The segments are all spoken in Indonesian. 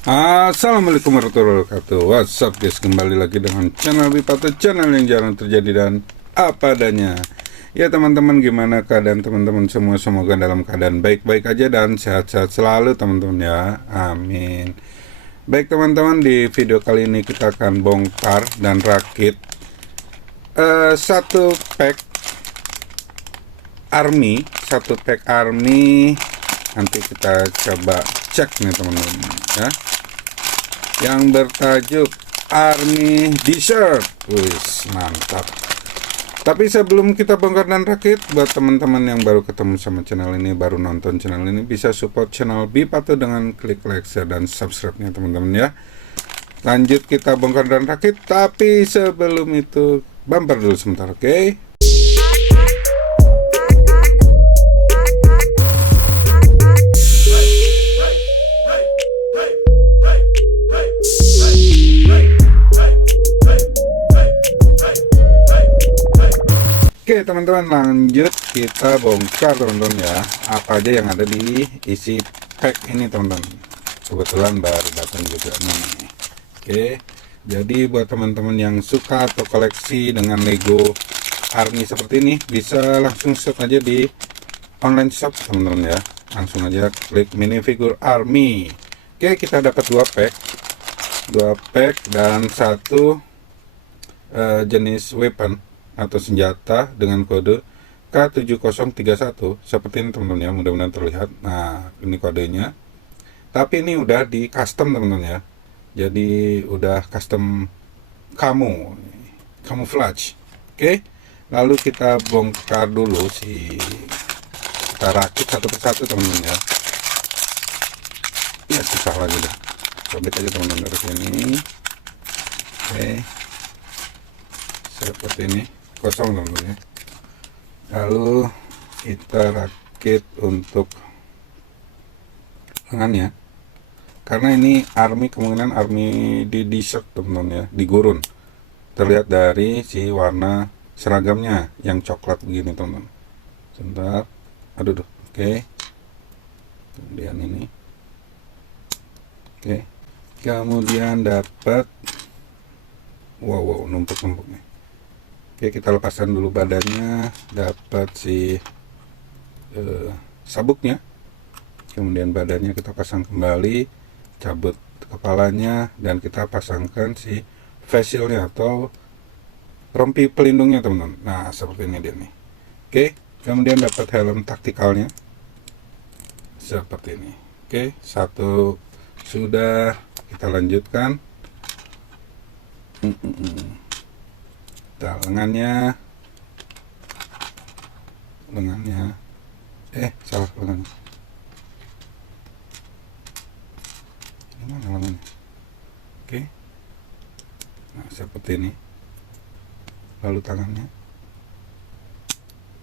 Assalamualaikum warahmatullahi wabarakatuh. What's up guys, kembali lagi dengan channel Bipato, channel yang jarang terjadi dan apa adanya. Ya teman-teman, gimana keadaan teman-teman semua? Semoga dalam keadaan baik-baik aja dan sehat-sehat selalu teman-teman ya. Amin. Baik teman-teman, di video kali ini kita akan bongkar dan rakit satu pack army. Nanti kita coba cek nih teman-teman ya, yang bertajuk Army Desert. Wis, mantap. Tapi sebelum kita bongkar dan rakit, buat teman-teman yang baru ketemu sama channel ini, baru nonton channel ini, bisa support channel Bipato dengan klik like, share, dan subscribe-nya teman-teman ya. Lanjut kita bongkar dan rakit, tapi sebelum itu bumper dulu sebentar, oke? Oke teman-teman, lanjut kita bongkar teman-teman ya, apa aja yang ada di isi pack ini teman-teman. Kebetulan baru datang juga nih. Oke, jadi buat teman-teman yang suka atau koleksi dengan Lego Army seperti ini, bisa langsung search aja di online shop teman-teman ya. Langsung aja klik minifigure Army. Oke, kita dapat dua pack dan satu jenis weapon atau senjata dengan kode K7031 seperti ini teman-teman ya, mudah-mudahan terlihat. Nah, ini kodenya. Tapi ini udah di custom teman-teman ya. Jadi udah custom camouflage. Oke. Lalu kita bongkar dulu kita rakit satu persatu teman-teman ya. Ya susah lagi dah. Sobek aja teman-teman dari sini. Oke. Seperti ini. Kosong teman-teman ya. Lalu kita rakit untuk lengannya, karena ini army, kemungkinan army di desert teman-teman ya, di gurun. Terlihat dari si warna seragamnya yang coklat begini teman-teman. Sebentar, aduh. Oke, kemudian ini, oke, kemudian dapat wow numpuk nih. Oke, kita lepaskan dulu badannya, dapat si sabuknya, kemudian badannya kita pasang kembali, cabut kepalanya, dan kita pasangkan si face shieldnya atau rompi pelindungnya teman-teman. Nah, seperti ini dia nih. Oke, kemudian dapat helm taktikalnya seperti ini. Oke, satu sudah, kita lanjutkan. Lengannya salah lengannya. Mana lengannya? Oke. Nah, seperti ini. Lalu tangannya.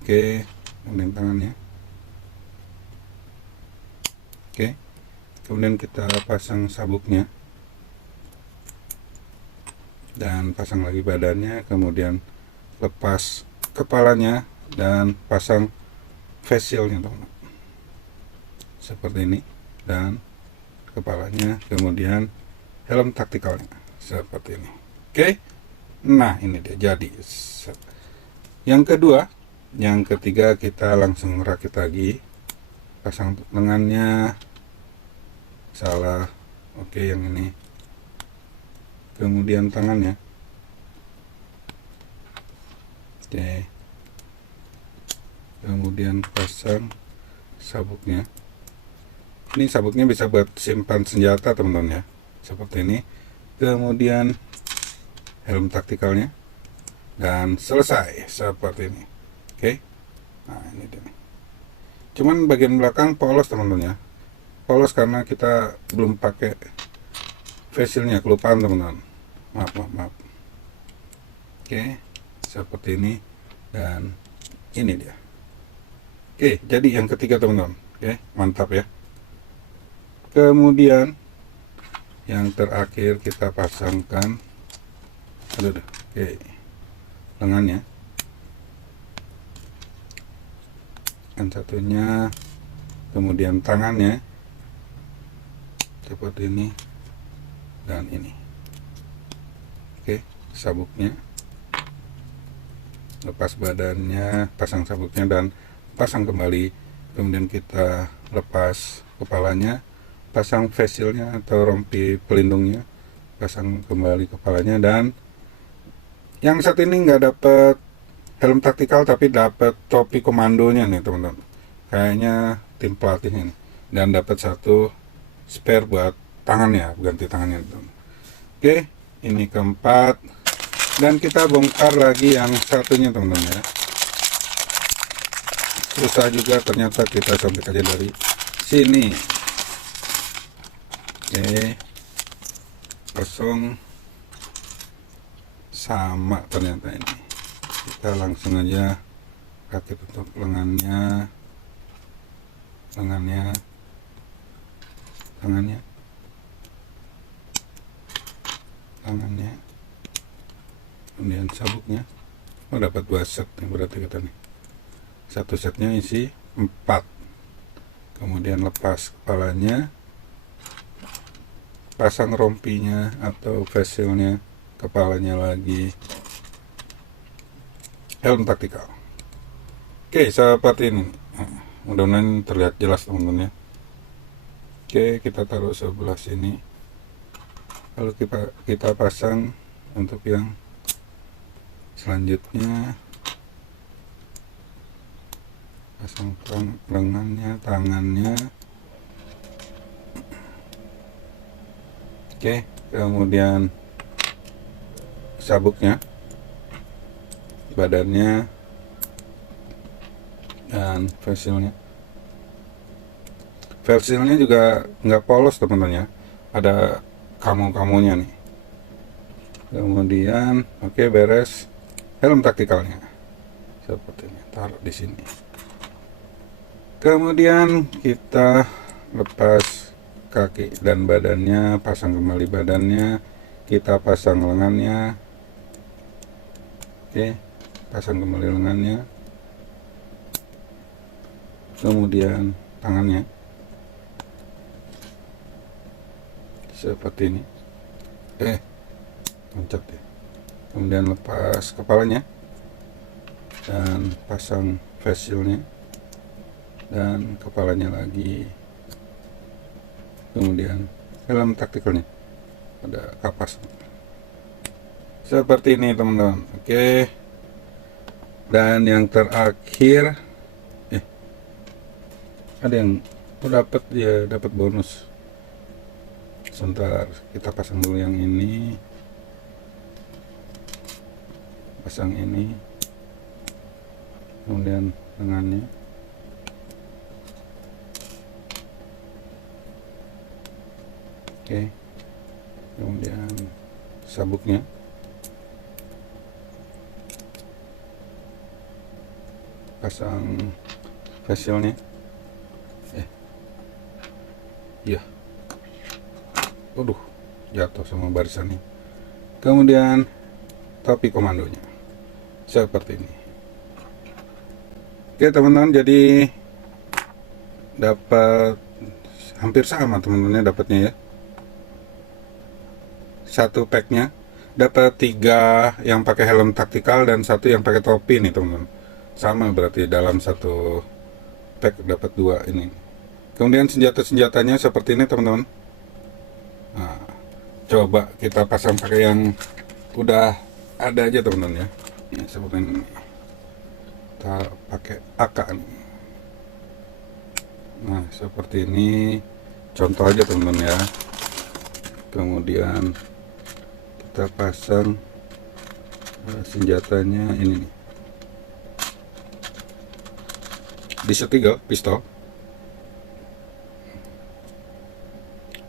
Oke, kemudian tangannya. Oke. Kemudian kita pasang sabuknya. Dan pasang lagi badannya, kemudian lepas kepalanya dan pasang face shieldnya teman-teman seperti ini, dan kepalanya, kemudian helm taktikalnya seperti ini. Oke, nah ini dia jadi. Yang ketiga kita langsung rakit lagi, pasang lengannya, salah. Oke, yang ini, kemudian tangannya. Oke, kemudian pasang sabuknya. Ini sabuknya bisa buat simpan senjata teman-teman ya, seperti ini. Kemudian helm taktikalnya, dan selesai seperti ini. Oke, nah ini dia. Cuman bagian belakang polos teman-teman ya, polos karena kita belum pakai face shieldnya, kelupaan teman-teman. Maaf. Oke, seperti ini, dan ini dia. Oke, jadi yang ketiga teman-teman. Oke, mantap ya. Kemudian yang terakhir kita pasangkan, oke, lengannya. Yang satunya, kemudian tangannya seperti ini. dan ini. Oke, sabuknya, lepas badannya, pasang sabuknya dan pasang kembali. Kemudian kita lepas kepalanya, pasang face shieldnya atau rompi pelindungnya, pasang kembali kepalanya. Dan yang saat ini nggak dapat helm taktikal tapi dapat topi komandonya nih teman-teman, kayaknya tim pelatih ini. Dan dapat satu spare buat tangannya, ganti tangannya teman. Oke, ini keempat, dan kita bongkar lagi yang satunya teman-teman ya. Susah juga ternyata, kita sobek aja dari sini. Oke, kosong, sama ternyata ini. Kita langsung aja pakai tutup lengannya, tangannya, kemudian sabuknya. Oh, dapat 2 set nih berarti kita nih. Satu setnya isi 4. Kemudian lepas kepalanya, pasang rompinya atau face shieldnya, kepalanya lagi, helm taktikal. Oke, seperti ini. Mudah-mudahan terlihat jelas teman-teman ya. Oke, kita taruh sebelah sini. Lalu kita pasang untuk yang selanjutnya. Pasang lengannya, tangannya. Oke, kemudian sabuknya, badannya, dan face shieldnya. Face shieldnya juga nggak polos teman-teman ya, ada kamu-kamunya nih. Kemudian oke, beres. Helm taktikalnya seperti ini, taruh di sini. Kemudian kita lepas kaki dan badannya, pasang kembali badannya, kita pasang lengannya. Oke, pasang kembali lengannya, kemudian tangannya seperti ini. Loncat ya. Kemudian lepas kepalanya dan pasang face shieldnya dan kepalanya lagi. Kemudian helm taktikalnya, ada kapas seperti ini teman-teman. Oke, dan yang terakhir ada yang dapat, ya dapat bonus. Sebentar, kita pasang dulu yang ini, pasang ini, kemudian lengannya. Oke, kemudian sabuknya, pasang face shieldnya. Iya, waduh, jatuh sama barisannya. Kemudian topi komandonya seperti ini. Oke teman-teman, jadi dapat hampir sama teman-temannya dapatnya ya. Satu packnya dapat 3 yang pakai helm taktikal dan 1 yang pakai topi nih teman-teman. Sama berarti dalam satu pack dapat 2 ini. Kemudian senjatanya seperti ini teman-teman. Nah, coba kita pasang pakai yang udah ada aja teman-teman ya. Ini seperti ini. Kita pakai AK nih. Nah, seperti ini. Contoh aja teman-teman ya. Kemudian kita pasang senjatanya ini nih. Disetigel pistol.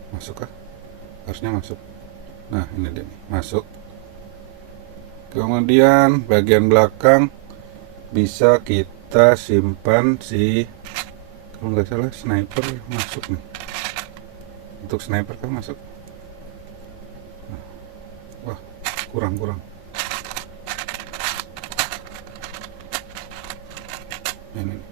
Masuk kah? Harusnya masuk. Nah, ini dia nih, masuk. Kemudian bagian belakang bisa kita simpan si, kalau nggak salah sniper masuk nih. Untuk sniper kan masuk. Nah, wah, kurang. Ini nih.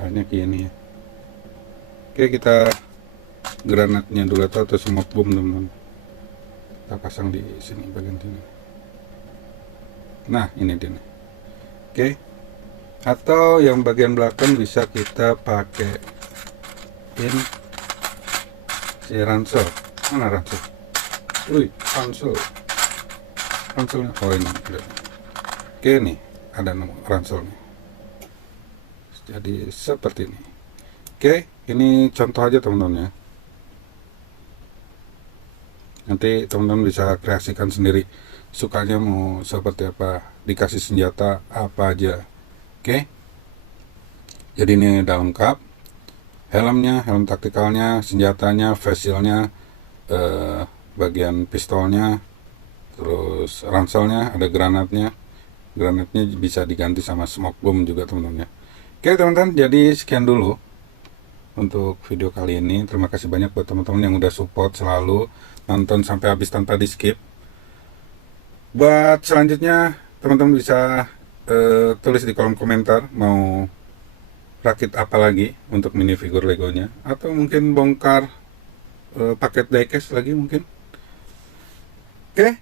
Hanya gini ya. Oke, kita granatnya dulu atau smoke bomb teman-teman. Kita pasang di sini bagian sini. Nah, ini dia nih. Oke. Atau yang bagian belakang bisa kita pakai si ransel. Mana ransel? Wih, ranselnya. Oh, ini. Oke, nih ada nomor ranselnya. Jadi seperti ini. Oke, ini contoh aja teman-teman ya. Nanti teman-teman bisa kreasikan sendiri, sukanya mau seperti apa, dikasih senjata apa aja. Oke, jadi ini udah lengkap. Helmnya, helm taktikalnya, senjatanya, face shieldnya, bagian pistolnya, terus ranselnya, ada granatnya bisa diganti sama smoke bomb juga teman-teman ya. Oke teman-teman, jadi sekian dulu untuk video kali ini. Terima kasih banyak buat teman-teman yang udah support selalu nonton sampai habis tanpa di skip. Buat selanjutnya teman-teman bisa tulis di kolom komentar mau rakit apa lagi untuk minifigur legonya, atau mungkin bongkar paket diecast lagi mungkin. Oke,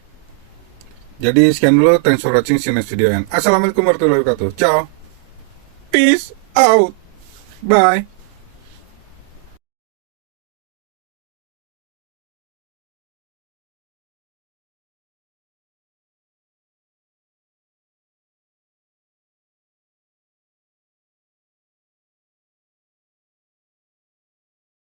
jadi sekian dulu, thanks for watching, see you next video and assalamualaikum warahmatullahi wabarakatuh. Ciao, peace out, bye.